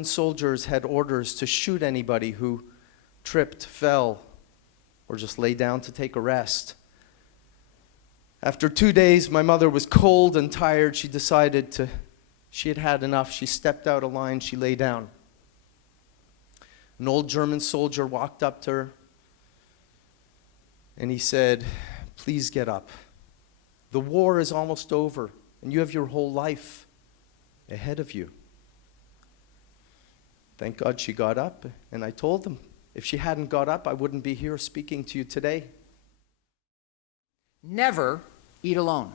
German soldiers had orders to shoot anybody who tripped, fell, or just lay down to take a rest. After 2 days, my mother was cold and tired. She had had enough. She stepped out of line. She lay down. An old German soldier walked up to her, and he said, "Please get up. The war is almost over, and you have your whole life ahead of you." Thank God she got up, and I told them, if she hadn't got up, I wouldn't be here speaking to you today. Never eat alone.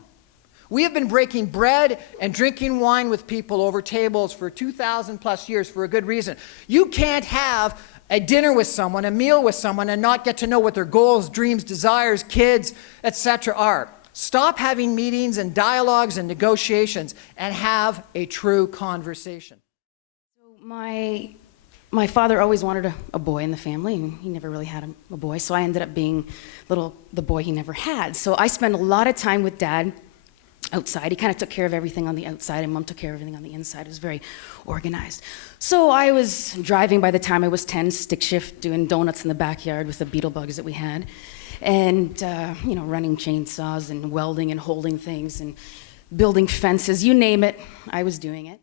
We have been breaking bread and drinking wine with people over tables for 2,000 plus years for a good reason. You can't have a dinner with someone, a meal with someone, and not get to know what their goals, dreams, desires, kids, etc. are. Stop having meetings and dialogues and negotiations and have a true conversation. My father always wanted a boy in the family, and he never really had a boy, so I ended up being the boy he never had. So I spent a lot of time with Dad outside. He kind of took care of everything on the outside, and Mom took care of everything on the inside. It was very organized. So I was driving by the time I was 10, stick shift, doing donuts in the backyard with the beetle bugs that we had, and running chainsaws and welding and holding things and building fences, you name it, I was doing it.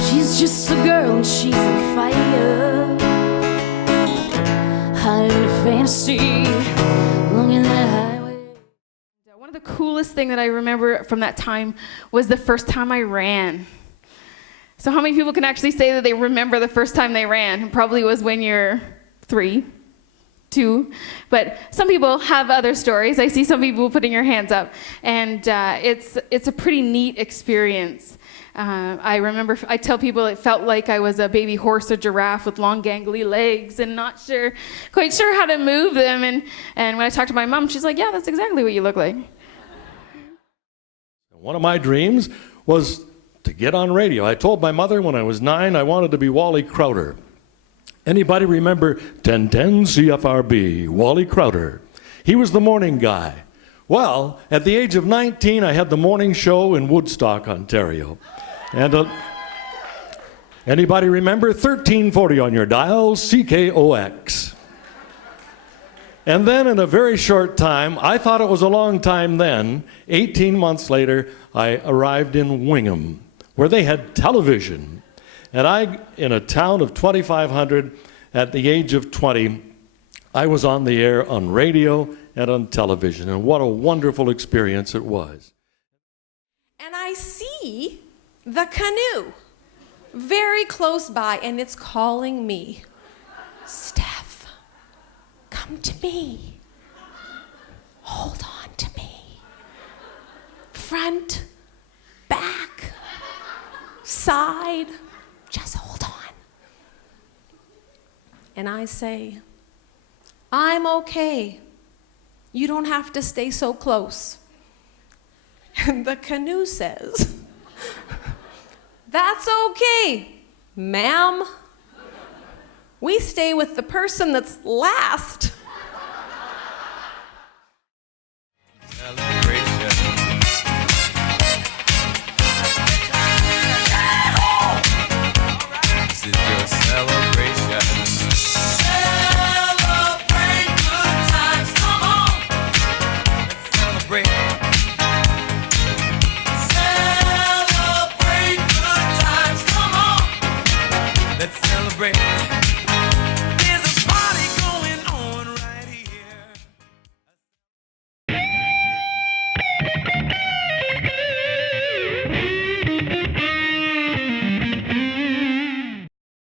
She's just a girl and she's on fire, higher than a fantasy, longer than a highway. One of the coolest things that I remember from that time was the first time I ran. So how many people can actually say that they remember the first time they ran? It probably was when you're 3, 2, but some people have other stories. I see some people putting your hands up, and it's a pretty neat experience. I remember, I tell people it felt like I was a baby horse or giraffe with long gangly legs and not quite sure how to move them. And when I talked to my mom, she's like, "Yeah, that's exactly what you look like." One of my dreams was to get on radio. I told my mother when I was 9 I wanted to be Wally Crowder. Anybody remember 1010 CFRB, Wally Crowder? He was the morning guy. Well, at the age of 19, I had the morning show in Woodstock, Ontario. And anybody remember 1340 on your dial, CKOX? And then in a very short time, I thought it was a long time then, 18 months later, I arrived in Wingham, where they had television. And in a town of 2,500, at the age of 20, I was on the air on radio and on television, and what a wonderful experience it was. And I see the canoe very close by, and it's calling me. "Steph, come to me. Hold on to me. Front, back, side, just hold on." And I say, "I'm okay. You don't have to stay so close." And the canoe says, "That's okay, ma'am. We stay with the person that's last."